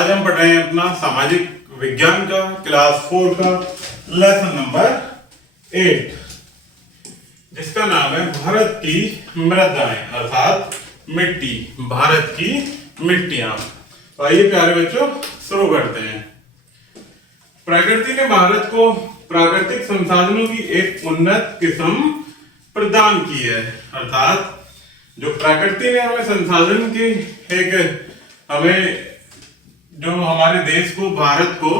आज हम पढ़ रहे हैं अपना सामाजिक विज्ञान का क्लास 4 का लेसन नंबर 8, जिसका नाम है भारत की मृदाएं अर्थात मिट्टी, भारत की मिट्टियां। तो आइए प्यारे बच्चों शुरू करते हैं। प्रकृति ने भारत को प्राकृतिक संसाधनों की एक उन्नत किस्म प्रदान की है, अर्थात जो प्रकृति ने हमें संसाधन की हमें जो हमारे देश को, भारत को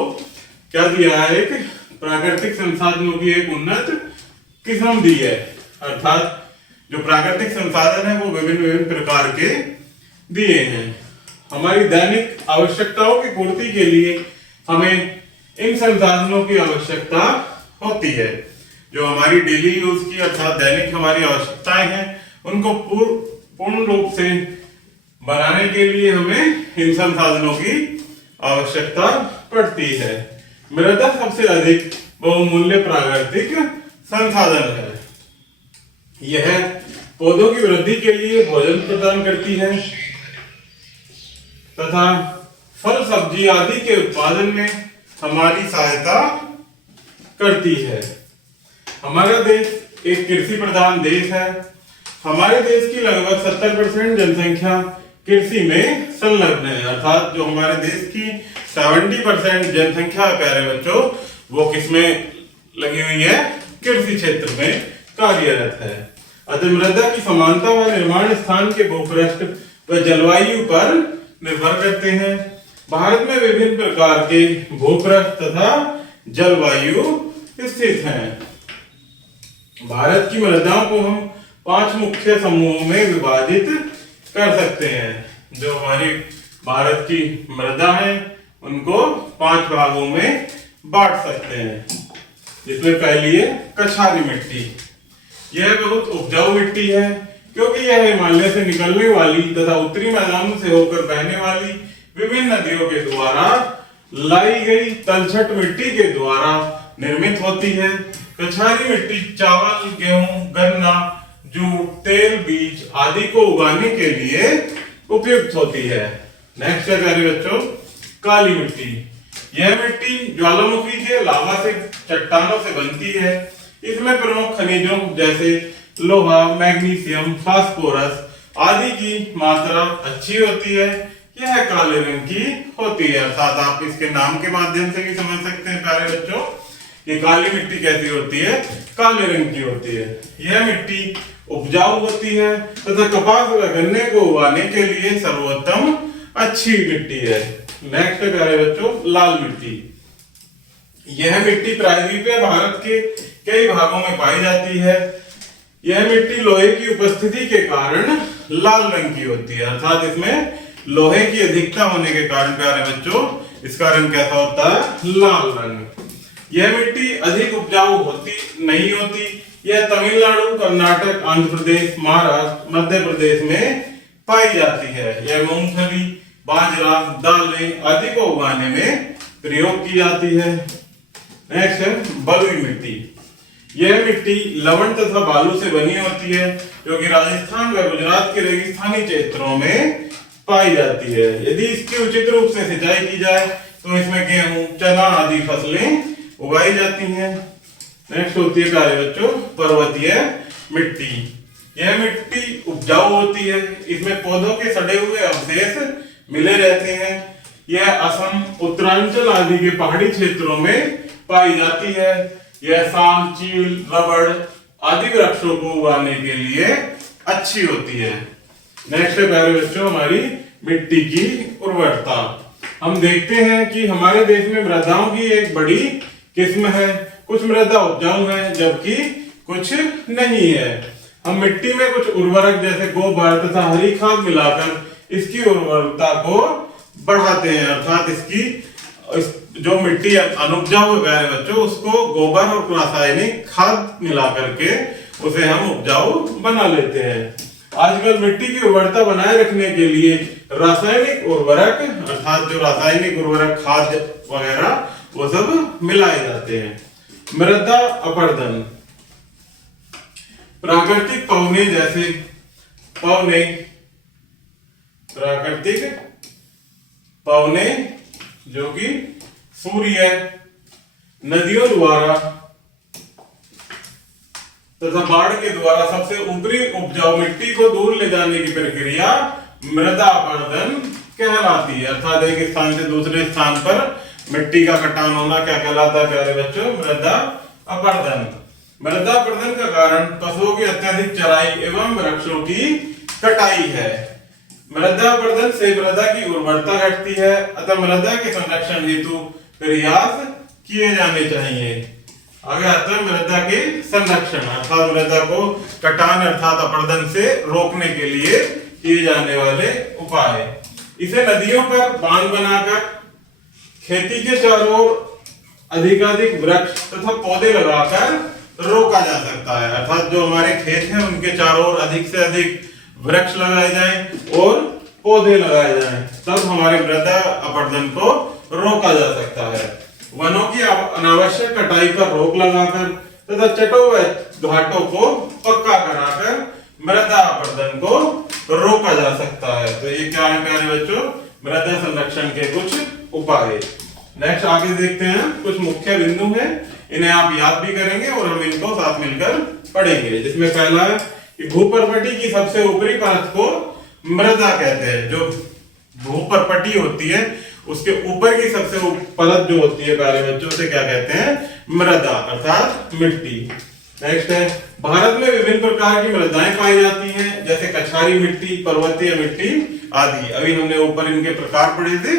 क्या दिया है, एक प्राकृतिक संसाधनों की एक उन्नत किस्म दी है। अर्थात जो प्राकृतिक संसाधन है वो विभिन्न विभिन्न प्रकार के दिए हैं। हमारी दैनिक आवश्यकताओं की पूर्ति के लिए हमें इन संसाधनों की आवश्यकता होती है। जो हमारी डेली यूज की अर्थात दैनिक हमारी आवश्यकताएं हैं उनको पूर्ण रूप से बनाने के लिए हमें इन संसाधनों की आवश्यकता पड़ती है। मृदा सबसे अधिक बहुमूल्य प्राकृतिक संसाधन है। यह पौधों की वृद्धि के लिए भोजन प्रदान करती है तथा फल सब्जी आदि के उत्पादन में हमारी सहायता करती है। हमारा देश एक कृषि प्रधान देश है। हमारे देश की लगभग 70% जनसंख्या कृषि में संलग्न है, अर्थात जो हमारे देश की 70% जनसंख्या है प्यारे बच्चों, वो किसमें लगी हुई है? कृषि क्षेत्र में कार्यरत है। अतः मृदा की समानता व निर्माण स्थान के भूपृष्ठ व जलवायु पर निर्भर करते हैं। भारत में विभिन्न प्रकार के भूपृष्ठ तथा जलवायु स्थित हैं। भारत की मृदाओं को हम 5 मुख्य समूहों में विभाजित कर सकते हैं। जो हमारी भारत की मृदा है उनको 5 भागों में बांट सकते हैं, जिसमें पहली है कछारी मिट्टी। यह बहुत उपजाऊ मिट्टी है क्योंकि यह हिमालय से निकलने वाली तथा उत्तरी मैदानों से होकर बहने वाली विभिन्न नदियों के द्वारा लाई गई तलछट मिट्टी के द्वारा निर्मित होती है। कछारी मिट्टी चावल, गेहूं, गन्ना, जूट, तेल बीज आदि को उगाने के लिए उपयुक्त होती है। नेक्स्ट है प्यारे बच्चों काली मिट्टी। यह मिट्टी ज्वालामुखी के लावा से, चट्टानों से बनती है। इसमें प्रमुख खनिजों जैसे लोहा, मैग्नीशियम, फास्फोरस आदि की मात्रा अच्छी होती है। यह काले रंग की होती है, अर्थात आप इसके नाम के माध्यम से भी समझ सकते हैं प्यारे बच्चों ये काली मिट्टी कैसी होती है, काले रंग की होती है। यह मिट्टी उपजाऊ होती है तथा कपास व गन्ने को उगाने के लिए सर्वोत्तम अच्छी मिट्टी है। नेक्स्ट है प्यारे बच्चों लाल मिट्टी। यह मिट्टी प्रायद्वीपीय भारत के कई भागों में पाई जाती है। यह मिट्टी लोहे की उपस्थिति के कारण लाल रंग की होती है, अर्थात इसमें लोहे की अधिकता होने के कारण प्यारे बच्चों इसका रंग कैसा होता है? लाल रंग। यह मिट्टी अधिक उपजाऊ नहीं होती। यह तमिलनाडु, कर्नाटक, आंध्र प्रदेश, महाराष्ट्र, मध्य प्रदेश में पाई जाती है। यह मूंगफली, बाजरा, दालें आदि को उगाने में प्रयोग की जाती है। नेक्स्ट है बलुई मिट्टी। यह मिट्टी लवण तथा बालू से बनी होती है जो कि राजस्थान व गुजरात के रेगिस्तानी क्षेत्रों में पाई जाती है। यदि इसकी उचित रूप से सिंचाई की जाए तो इसमें गेहूं, चना आदि फसलें उगाई जाती हैं। नेक्स्ट होती है प्यारे बच्चों पर्वतीय मिट्टी। यह मिट्टी उपजाऊ होती है। इसमें पौधों के सड़े हुए अवशेष मिले रहते हैं। यह असम, उत्तरांचल आदि के पहाड़ी क्षेत्रों में पाई जाती है। यह साल, चील, रबड़ आदि वृक्षों को उगाने के लिए अच्छी होती है। नेक्स्ट है प्यारे बच्चों हमारी मिट्टी की उर्वरता। हम देखते हैं कि हमारे देश में मृदाओं की एक बड़ी किस्म है। कुछ मृदा उपजाऊ है जबकि कुछ नहीं है। हम मिट्टी में कुछ उर्वरक जैसे गोबर तथा हरी खाद मिलाकर इसकी उर्वरता को बढ़ाते हैं, अर्थात इसकी जो मिट्टी अनुपजाऊ है प्यारे बच्चों उसको गोबर और रासायनिक खाद मिला करके उसे हम उपजाऊ बना लेते हैं। आजकल मिट्टी की उर्वरता बनाए रखने के लिए रासायनिक उर्वरक अर्थात जो रासायनिक उर्वरक खाद वगैरह वो सब मिलाए जाते हैं। मृदा अपरदन। प्राकृतिक पौने जैसे प्राकृतिक पौने जो कि सूर्य, नदियों द्वारा तथा बाढ़ के द्वारा सबसे ऊपरी उपजाऊ मिट्टी को दूर ले जाने की प्रक्रिया मृदा अपरदन कहलाती है। अर्थात एक स्थान से दूसरे स्थान पर मिट्टी का कटान होना क्या कहलाता है प्यारे बच्चों? मृदा अपरदन। मृदा अपरदन का कारण पशुओं की अत्यधिक चराई एवं वृक्षों की कटाई है। मृदा अपरदन से मृदा की उर्वरता घटती है, अतः मृदा के संरक्षण हेतु प्रयास किए जाने चाहिए। आगे आता है मृदा के संरक्षण, अर्थात मृदा को कटान अर्थात अपरदन से रोकने के लिए किए जाने वाले उपाय। इसे नदियों पर बांध बनाकर खेती के चारों ओर अधिकाधिक वृक्ष तथा पौधे लगाकर रोका जा सकता है। अर्थात जो हमारे खेत हैं उनके चारों ओर अधिक से अधिक वृक्ष लगाए जाएं और पौधे लगाए जाएं, तब हमारे मृदा अपरदन को रोका जा सकता है। वनों की अनावश्यक कटाई पर रोक लगाकर तथा चटों व घाटों को पक्का कराकर मृदा अपरदन को रोका जा सकता है। तो ये क्या है प्यारे बच्चों? मृदा संरक्षण के कुछ उपाय। नेक्स्ट आगे देखते हैं, कुछ मुख्य बिंदु हैं, इन्हें आप याद भी करेंगे और हम इनको साथ मिलकर पढ़ेंगे। जिसमें पहला है कि भूपर्पटी की सबसे ऊपरी परत को मृदा कहते हैं। जो भूपर्पटी होती है उसके ऊपर की सबसे परत जो होती है प्यारे बच्चों, उसे क्या कहते हैं? मृदा अर्थात मिट्टी। नेक्स्ट है, भारत में विभिन्न प्रकार की मृदाएं पाई जाती हैं, जैसे कछारी मिट्टी, पर्वतीय मिट्टी आदि। अभी हमने ऊपर इनके प्रकार पढ़े थे।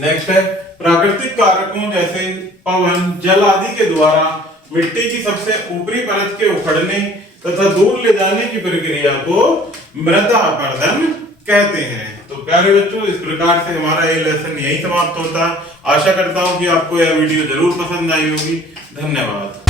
नेक्स्ट है, प्राकृतिक कारकों जैसे पवन, जल आदि के द्वारा मिट्टी की सबसे ऊपरी परत के उखड़ने तथा दूर ले जाने की प्रक्रिया को मृदा अपरदन कहते हैं। तो प्यारे बच्चों, इस प्रकार से हमारा ये लेसन यही समाप्त होता है। आशा करता हूं कि आपको यह वीडियो जरूर पसंद आई होगी। धन्यवाद।